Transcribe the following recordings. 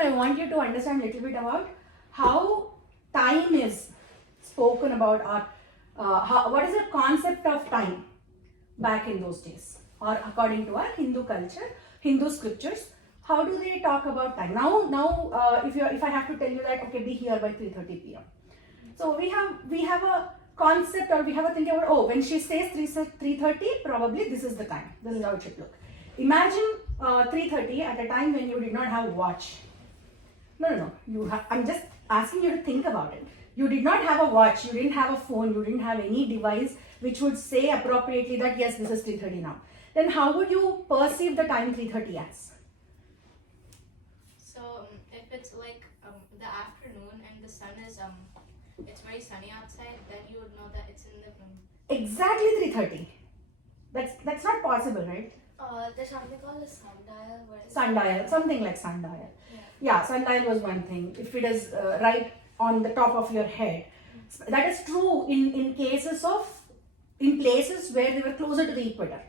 I want you to understand a little bit about how time is spoken about, or what is the concept of time back in those days, or according to our Hindu culture, Hindu scriptures. How do they talk about time? Now, if I have to tell you that, okay, be here by 3:30 p.m. So we have a concept, or we have a thinking about, oh, when she says 3:30, probably this is the time. This is how it should look. Imagine 3:30 at a time when you did not have a watch. No. I'm just asking you to think about it. You did not have a watch. You didn't have a phone. You didn't have any device which would say appropriately that yes, this is 3:30 now. Then how would you perceive the time 3:30 as? So if it's like the afternoon and the sun is it's very sunny outside, then you would know that it's in the Exactly 3:30. That's not possible, right? There's something called a sundial. Sundial, something like sundial. Yeah, sundial was one thing. If it is right on the top of your head, that is true in places where they were closer to the equator.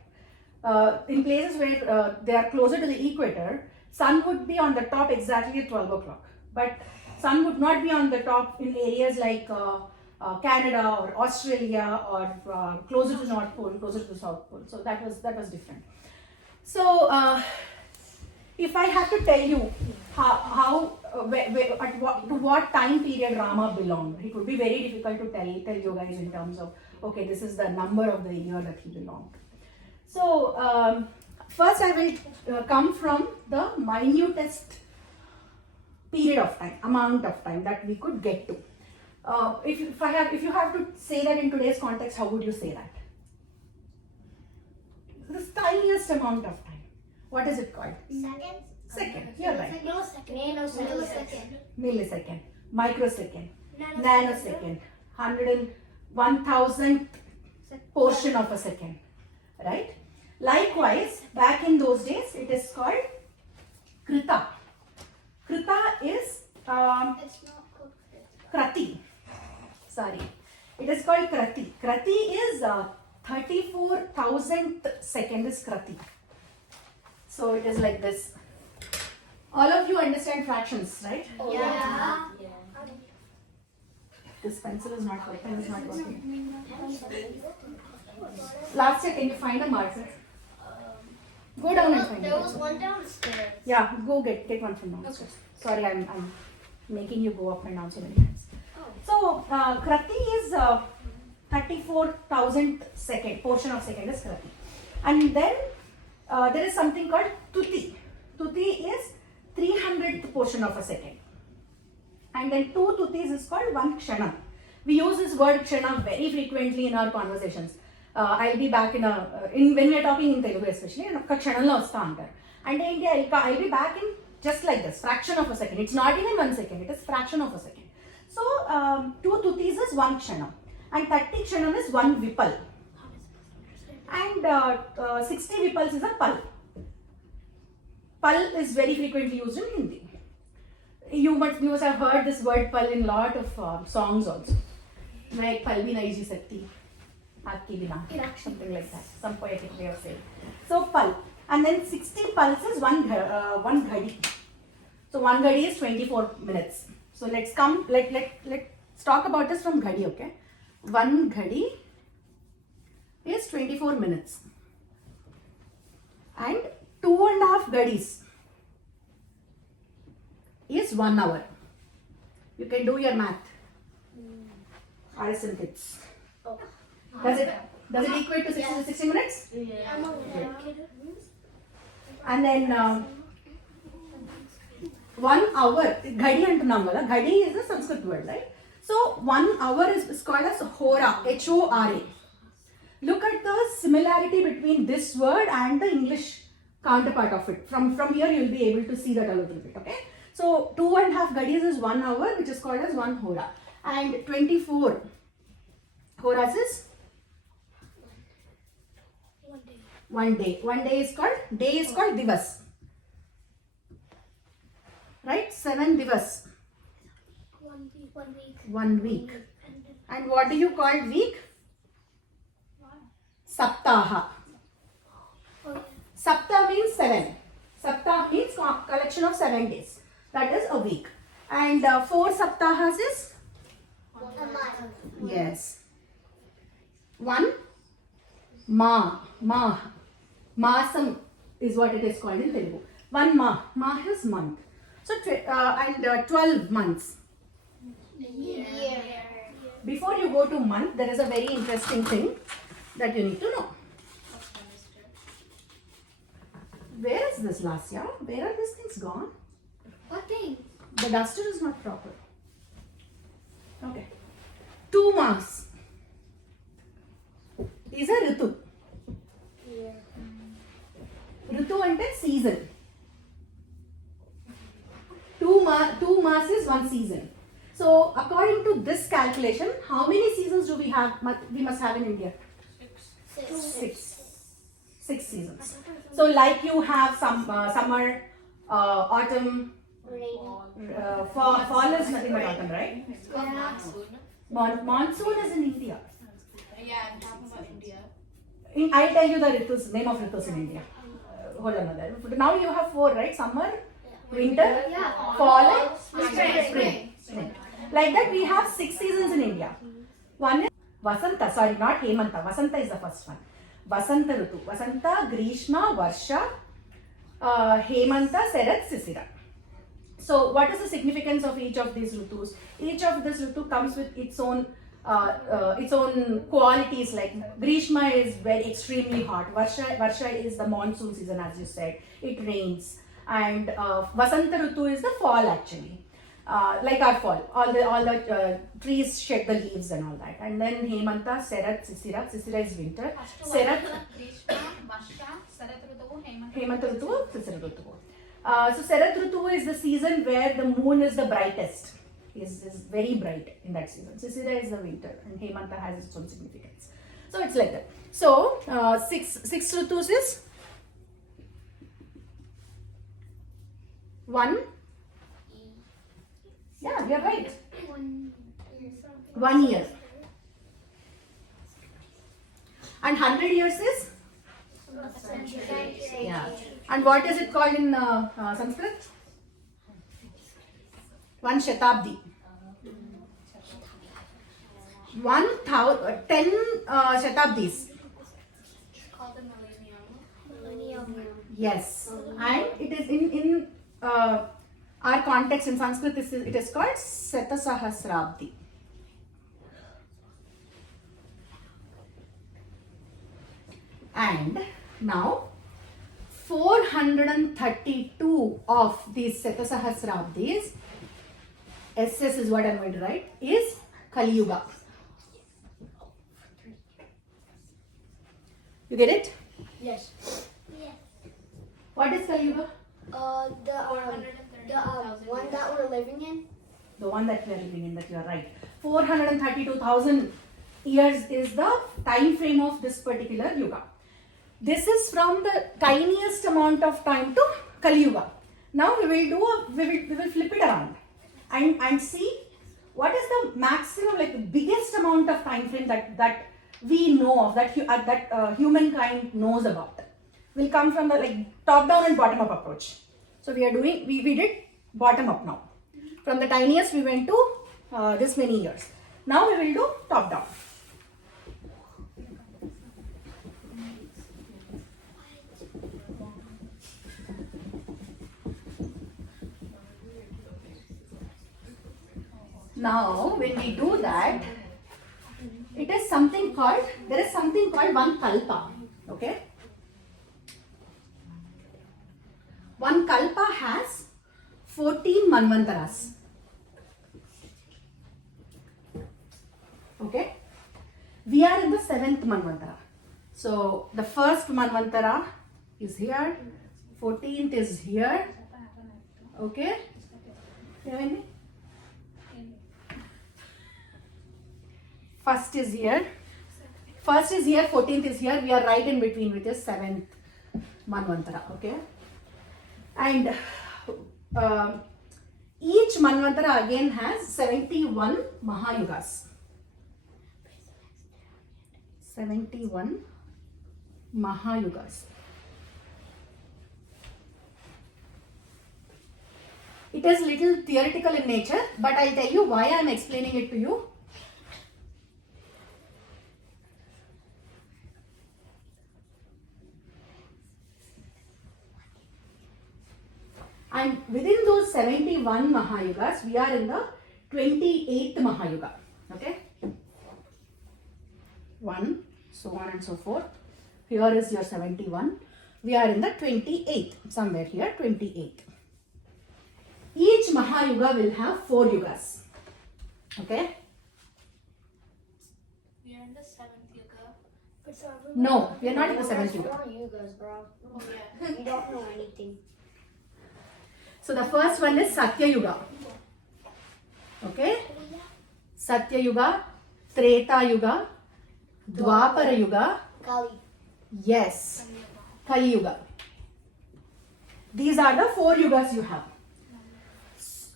In places where they are closer to the equator, sun would be on the top exactly at 12 o'clock. But sun would not be on the top in areas like Canada or Australia, or closer to North Pole, closer to the South Pole. So that was different. So if I have to tell you to what time period Rama belonged, it would be very difficult to tell you guys in terms of, okay, this is the number of the year that he belonged. So first I will come from the minutest period of time, amount of time that we could get to. If you have to say that in today's context, how would you say that? The tiniest amount of time. What is it called? Seconds? Second. You're right. Millisecond. Millisecond. Microsecond. Nanosecond. 1,000th portion of a second. Right? Likewise, back in those days, it is called Krita. Krita is It's not called Krati. Sorry. It is called Krati. Krati is 34,000th second is Krati. So it is like this. All of you understand fractions, right? Yeah. This pencil is not working. Pen is not working. Last year, can you find a marker? Go down and find it. There was one downstairs. Yeah, go get one from downstairs. Sorry, I'm making you go up and down so many times. So Krati is 34,000th second, portion of second is Krati. And then there is something called Tuti. Tuti is 300th portion of a second. And then 2 Tutis is called 1 Kshana. We use this word Kshana very frequently in our conversations. I'll be back when we are talking in Telugu especially, and Kshanalo vasta antaru. And I'll be back in just like this, fraction of a second. It's not even 1 second, it is fraction of a second. So 2 Tutis is 1 Kshana. And 30 Kshanam is 1 Vipal. And 60 Vipals is a Pal. Pal is very frequently used in Hindi. You must have heard this word Pal in lot of songs also. Like Pal bhi nahi ji sakti, aapke bina, something like that. Some poetic way of saying. So Pal. And then 60 pulses, one ghadi. So 1 ghadi is 24 minutes. So let's talk about this from ghadi, okay? 1 ghadi is 24 minutes. And 2.5 ghadis is 1 hour. You can do your math. Artisan kids. Does it equate to 60 minutes? Yeah. And then 1 hour, ghadi antunnam kada. Ghadi is a Sanskrit word, right? So 1 hour is called as hora, H-O-R-A. Look at the similarity between this word and the English counterpart of it. From here you will be able to see that a little bit, okay? So 2.5 ghadis is 1 hour, which is called as 1 hora. And 24 horas is 1 day. 1 day is called divas. Right? 7 divas. 1 week. And what do you call week? Saptaha. Sapta means 7. Sapta means collection of 7 days. That is a week. And 4 saptahas is? A month. Yes. 1 Masam is what it is called in Telugu. 1 Ma is month. So, 12 months. Year. Before you go to month, there is a very interesting thing that you need to know. Where is this Lasya? Where are these things gone? What thing? The duster is not proper. Okay. 2 Mas is a Ritu. Year. Ritu ante season. 2 Mas is 1 season. So, according to this calculation, how many seasons do we have? We must have in India. 6 seasons. So, like you have some summer, autumn, Rain. fall is nothing but autumn, right? Monsoon is in India. Yeah, I'm talking about India. I'll tell you the Ritus, name of Ritus in India. Hold on there. Now you have 4, right? Summer, winter, Yeah. fall, and Spring. spring. Like that, we have 6 seasons in India. One is Vasanta, sorry, not Hemanta. Vasanta is the first one. Vasanta Ritu. Vasanta, Grishma, Varsha, Hemanta, Sarat, Sisira. So, what is the significance of each of these Ritus? Each of this Ritu comes with its own qualities. Like Grishma is very extremely hot. Varsha is the monsoon season, as you said. It rains, and Vasanta Ritu is the fall actually. Like our fall, all the trees shed the leaves and all that. And then Hemanta, Sarat, Sisira. Sisira is winter. Sarat, Hemanta Ritu, Sisira Ritu. So Sarat Ritu is the season where the moon is the brightest. Is very bright in that season. Sisira is the winter, and Hemanta has its own significance. So it's like that. So 6 Ritus is 1. Yeah, you're right. 1 year. And 100 years is? Yeah. And what is it called in Sanskrit? 1 Shatabdi. 10 Shatabdis. Called the millennium. Yes. And it is in our context in Sanskrit, it is called Satasahasrabdi. And now 432 of these Satasahasrabdis, SS is what I'm going to write, is Kali Yuga. You get it? Yes. What is Kali Yuga? The one that we're living in. The one that we are living in, that you are right. 432,000 years is the time frame of this particular Yuga. This is from the tiniest amount of time to Kali Yuga. Now we will flip it around and see what is the maximum, like the biggest amount of time frame that we know of, that humankind knows about. Will come from the top down and bottom up approach. So we did bottom up now. From the tiniest we went to this many years. Now we will do top down. Now when we do that, there is something called one Kalpa. Okay. One Kalpa has 14 Manvantharas. Okay. We are in the 7th Manvanthara. So the first Manvanthara is here. 14th is here. Okay. First is here. 14th is here. We are right in between, which is 7th Manvanthara. Okay. And each Manvanthara again has 71 Mahayugas. 71 Mahayugas. It is little theoretical in nature, but I'll tell you why I'm explaining it to you. And within those 71 Mahayugas, we are in the 28th Mahayuga. Okay? 1, so on and so forth. Here is your 71. We are in the 28th, somewhere here, 28th. Each Mahayuga will have 4 yugas. Okay? We are in the 7th Yuga. No, we are not in the 7th Four Yuga. yugas, bro. Oh yeah. You don't know anything. So the first one is Satya Yuga. Okay? Satya Yuga, Treta Yuga, Dwapara Yuga, Kali. yes, Kali Yuga. These are the 4 yugas you have.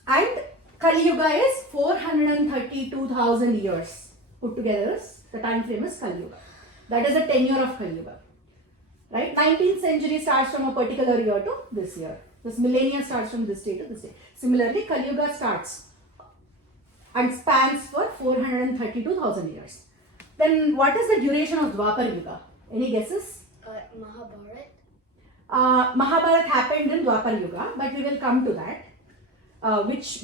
And Kali Yuga is 432,000 years. Put together, the time frame is Kali Yuga. That is the tenure of Kali Yuga. Right? 19th century starts from a particular year to this year. This millennia starts from this day to this day. Similarly, Kali Yuga starts and spans for 432,000 years. Then what is the duration of Dwapar Yuga? Any guesses? Mahabharat. Mahabharat happened in Dwapar Yuga, but we will come to that. Which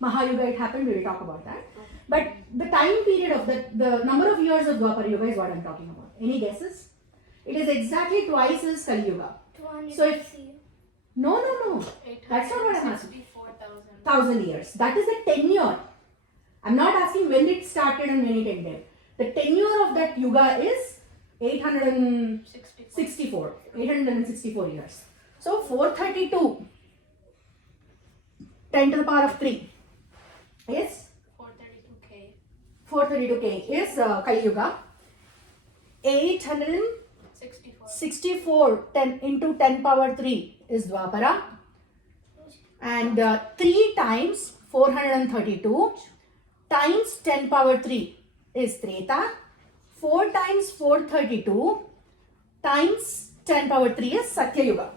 Mahayuga it happened, we will talk about that. But the time period of the number of years of Dwapar Yuga is what I am talking about. Any guesses? It is exactly twice as Kali Yuga. So if no, that's not what I'm asking. 1,000 years. That is the tenure. I'm not asking when it started and when it ended. The tenure of that yuga is 864 years. So 432, 10 to the power of 3 is 432k is Kali Yuga. 864 10 into 10 power 3 is Dwapara. And 3 times 432 times 10 power 3 is Treta. 4 times 432 times 10 power 3 is Satya Yuga.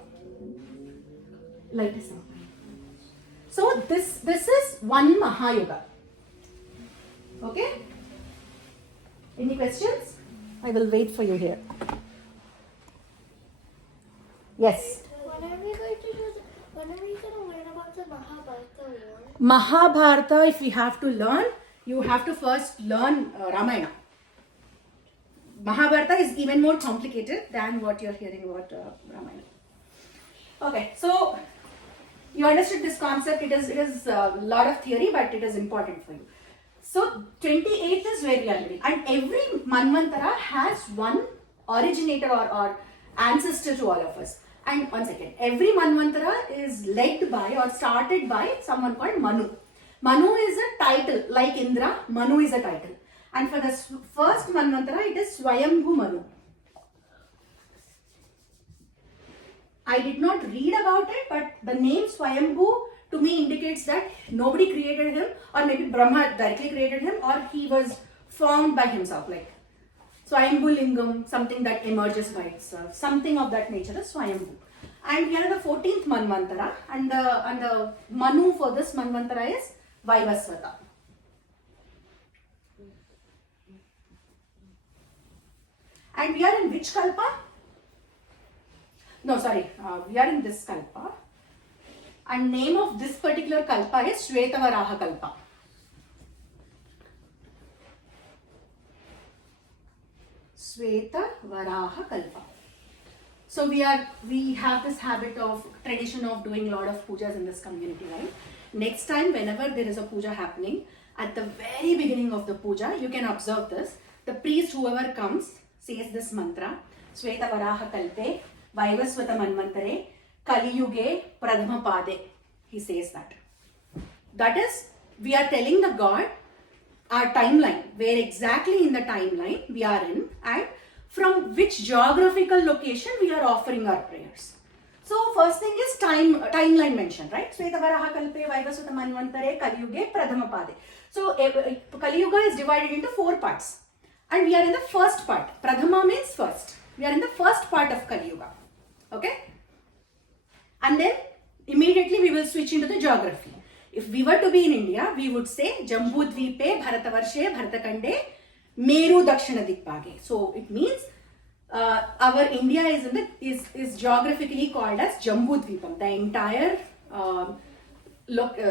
Like this. So this is one Mahayuga. Okay? Any questions? I will wait for you here. Yes. When are we going to learn about the Mahabharata war? Mahabharata, if we have to learn, you have to first learn Ramayana. Mahabharata is even more complicated than what you're hearing about Ramayana. Okay, so you understood this concept. It is a lot of theory, but it is important for you. So 28th is where we are living, and every Manvanthara has one originator or ancestor to all of us. And one second, every Manvanthara is led by or started by someone called Manu. Manu is a title, like Indra, Manu is a title. And for the first Manvanthara, it is Swayambhu Manu. I did not read about it, but the name Swayambhu to me indicates that nobody created him, or maybe Brahma directly created him, or he was formed by himself, like Swayambhu Lingam, something that emerges by itself, something of that nature is Swayambhu. And we are in the 14th Manvanthara, and the Manu for this Manvanthara is Vaivasvata. And we are in which Kalpa? No, sorry, we are in this Kalpa. And name of this particular Kalpa is Shvetavaraha Kalpa. Shvetavaraha Kalpa. So we have this habit of tradition of doing a lot of pujas in this community, right? Next time, whenever there is a puja happening, at the very beginning of the puja, you can observe this. The priest, whoever comes, says this mantra: Shvetavaraha Kalpe, Vaivasvata Manvantare, Kali Yuge, Pradhama Pade. He says that. That is, we are telling the God our timeline, where exactly in the timeline we are in, and from which geographical location we are offering our prayers. So first thing is timeline mentioned, right? Shvetavaraha Kalpe, Vaivasvata Manvantare, Kali Yuge, Pradhama Pade. So Kali Yuga is divided into 4 parts. And we are in the first part. Pradhama means first. We are in the first part of Kali Yuga. Okay? And then immediately we will switch into the geography. If we were to be in India, we would say Jambudvipe, Bharatavarshe, Bharatakande, Meru Dakshina Dikbage. So it means our India is geographically called as Jambudvipam. The entire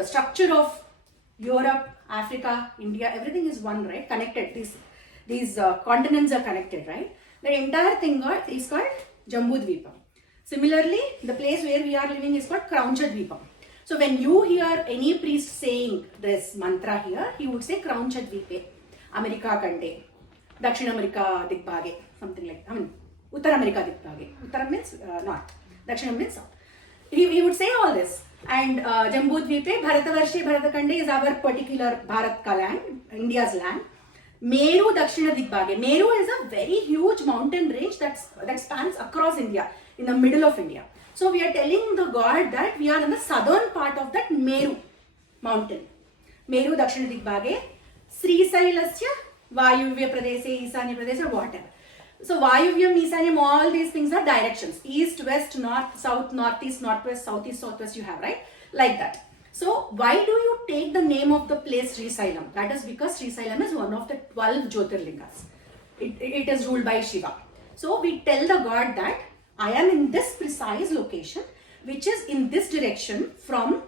structure of Europe, Africa, India, everything is one, right? Connected. These continents are connected, right? The entire thing is called Jambudvipam. Similarly, the place where we are living is called Kraunchadvipam. So when you hear any priest saying this mantra here, he would say Kraunchadvipe, America Kande, Dakshina America Dikbage, something like that. I mean, Uttar America Dikbage. Uttar means north, Dakshina means south. He would say all this. And Jambudvipe, Bharatavarshe, Bharatakande is our particular Bharat ka land, India's land. Meru Dakshina Dikbage. Meru is a very huge mountain range that spans across India, in the middle of India. So we are telling the god that we are in the southern part of that Meru mountain. Meru Dakshina Dikbage, Sri Sailasya, Vayuvya Pradeshe, Isanya Pradeshe, whatever. So Vayuvyam, Isanyam, all these things are directions. East, west, north, south, northeast, northwest, southeast, southwest you have, right? Like that. So why do you take the name of the place Sri Sailam? That is because Sri Sailam is one of the 12 Jyotirlingas. It is ruled by Shiva. So we tell the god that I am in this precise location, which is in this direction from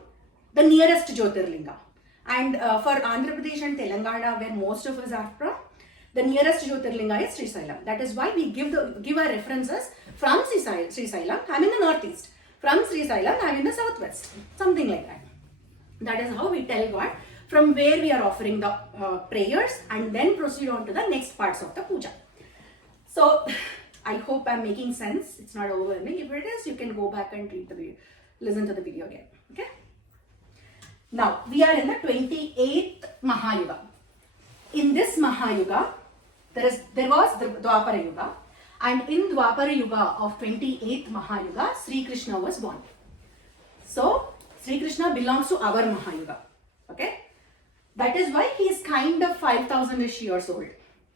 the nearest Jyotirlinga. And for Andhra Pradesh and Telangana, where most of us are from, the nearest Jyotirlinga is Sri Sailam. That is why we give our references from Sri Sailam. I am in the northeast. From Sri Sailam, I am in the southwest. Something like that. That is how we tell God from where we are offering the prayers and then proceed on to the next parts of the puja. So I hope I'm making sense. It's not overwhelming. If it is, you can go back and listen to the video again. Okay. Now we are in the 28th Mahayuga. In this Mahayuga, there was the Dwapara Yuga, and in Dwapara Yuga of 28th Mahayuga, Sri Krishna was born. So Sri Krishna belongs to our Mahayuga. Okay, that is why he is kind of 5,000-ish years old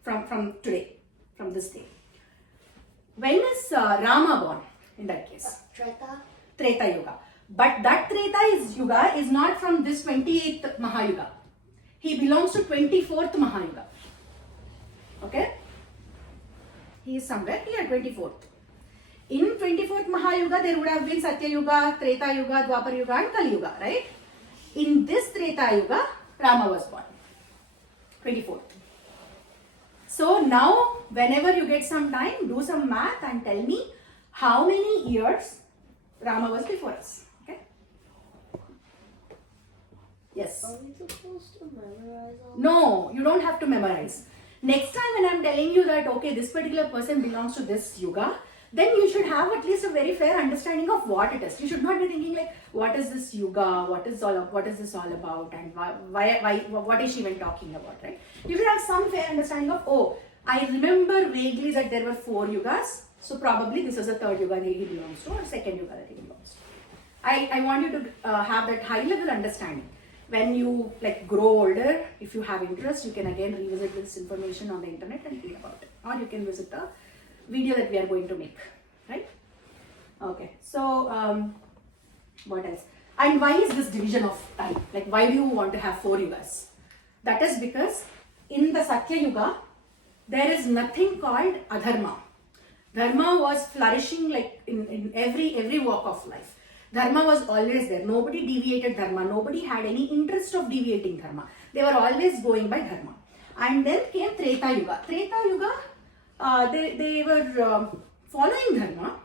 from today, from this day. When is Rama born in that case? Treta Yuga. But that Treta Yuga is not from this 28th Mahayuga. He belongs to 24th Mahayuga. Okay? He is somewhere here, 24th. In 24th Mahayuga, there would have been Satya Yuga, Treta Yuga, Dwapar Yuga and Kali Yuga, right? In this Treta Yuga, Rama was born. 24th. So now, whenever you get some time, do some math and tell me how many years Rama was before us. Okay? Yes? Are we supposed to memorize all No, you don't have to memorize. Next time when I'm telling you that, okay, this particular person belongs to this yuga, then you should have at least a very fair understanding of what it is. You should not be thinking like, what is this yuga, what is this all about, and why what is she even talking about, right? You should have some fair understanding of, oh, I remember vaguely that there were 4 yugas, so probably this is a 3rd yuga that he belongs to, or 2nd yuga that he belongs to. I want you to have that high level understanding. When you grow older, if you have interest, you can again revisit this information on the internet and read about it, or you can visit the video that we are going to make, right? Okay, so what else? And why is this division of time? Why do you want to have 4 yugas? That is because in the Satya Yuga, there is nothing called adharma. Dharma was flourishing in every walk of life. Dharma was always there. Nobody deviated dharma. Nobody had any interest of deviating dharma. They were always going by dharma. And then came Treta Yuga. Treta Yuga, they were following dharma,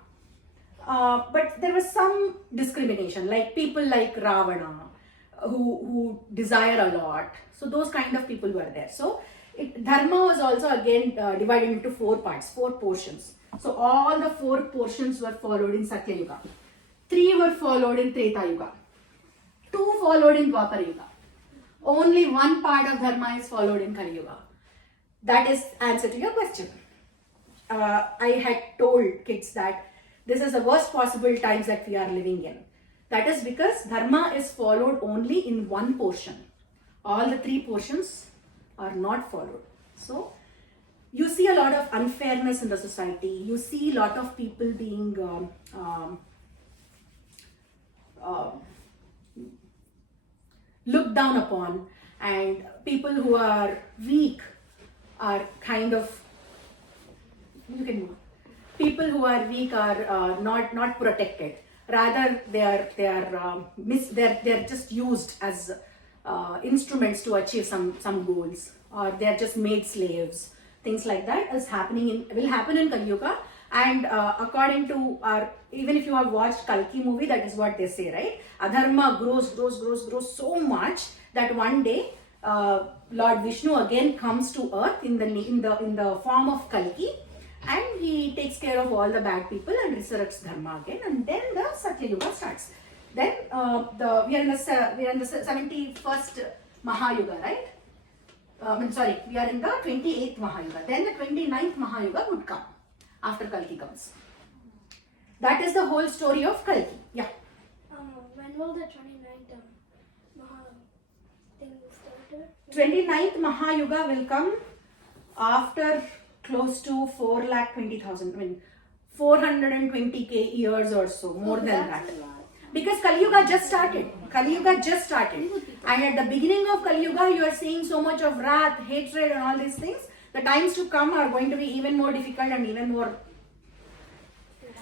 but there was some discrimination, like people like Ravana, who desire a lot. So those kind of people were there. So dharma was also again divided into 4 parts, 4 portions. So all the 4 portions were followed in Satya Yuga. 3 were followed in Treta Yuga. 2 followed in Dwapara Yuga. Only 1 part of dharma is followed in Kali Yuga. That is answer to your question. I had told kids that this is the worst possible times that we are living in. That is because dharma is followed only in 1 portion. All the 3 portions are not followed. So you see a lot of unfairness in the society. You see a lot of people being looked down upon, and people who are weak are kind of, you can move. People who are weak are not protected. Rather, they're just used as instruments to achieve some goals, or they're just made slaves. Things like that will happen in Kali Yuga. And according to even if you have watched Kalki movie, that is what they say, right? Adharma grows so much that one day Lord Vishnu again comes to earth in the form of Kalki, and he takes care of all the bad people and resurrects Dharma again, and then the Satya Yuga starts. Then we are in the 71st Mahayuga, right? We are in the 28th Mahayuga. Then the 29th Mahayuga would come after Kalki comes. That is the whole story of Kalki. Yeah. When will the 29th thing start? 29th Mahayuga will come after close to 4,20,000. I mean, 420k years or so, more than that. Because Kali Yuga just started. And at the beginning of Kali Yuga, you are seeing so much of wrath, hatred and all these things. The times to come are going to be even more difficult and even more.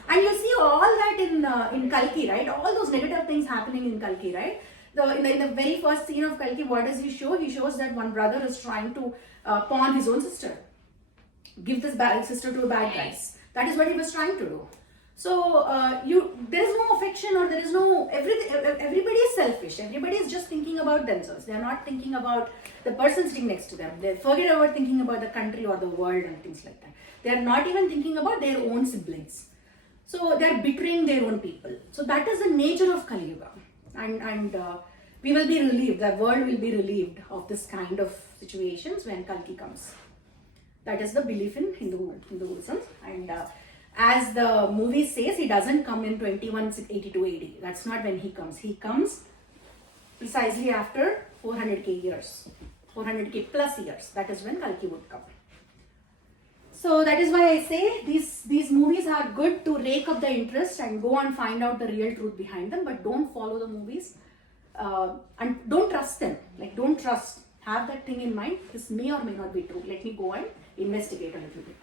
And you see all that in Kalki, right? All those negative things happening in Kalki, right? In the very first scene of Kalki, what does he show? He shows that one brother is trying to pawn his own sister. Give this bad sister to a bad guys. That is what he was trying to do. So there is no affection, or there is no everybody is selfish. Everybody is just thinking about themselves. They are not thinking about the person sitting next to them. They forget about thinking about the country or the world and things like that. They are not even thinking about their own siblings. So they are betraying their own people. So that is the nature of Kali Yuga, and we will be relieved. The world will be relieved of this kind of situations when Kalki comes. That is the belief in Hinduism. And as the movie says, he doesn't come in 2182 AD. That's not when he comes. He comes precisely after 400k years, 400k plus years. That is when Kalki would come. So that is why I say these movies are good to rake up the interest and go and find out the real truth behind them. But don't follow the movies and don't trust them. Like, don't trust. Have that thing in mind. This may or may not be true. Let me go and investigate a little bit.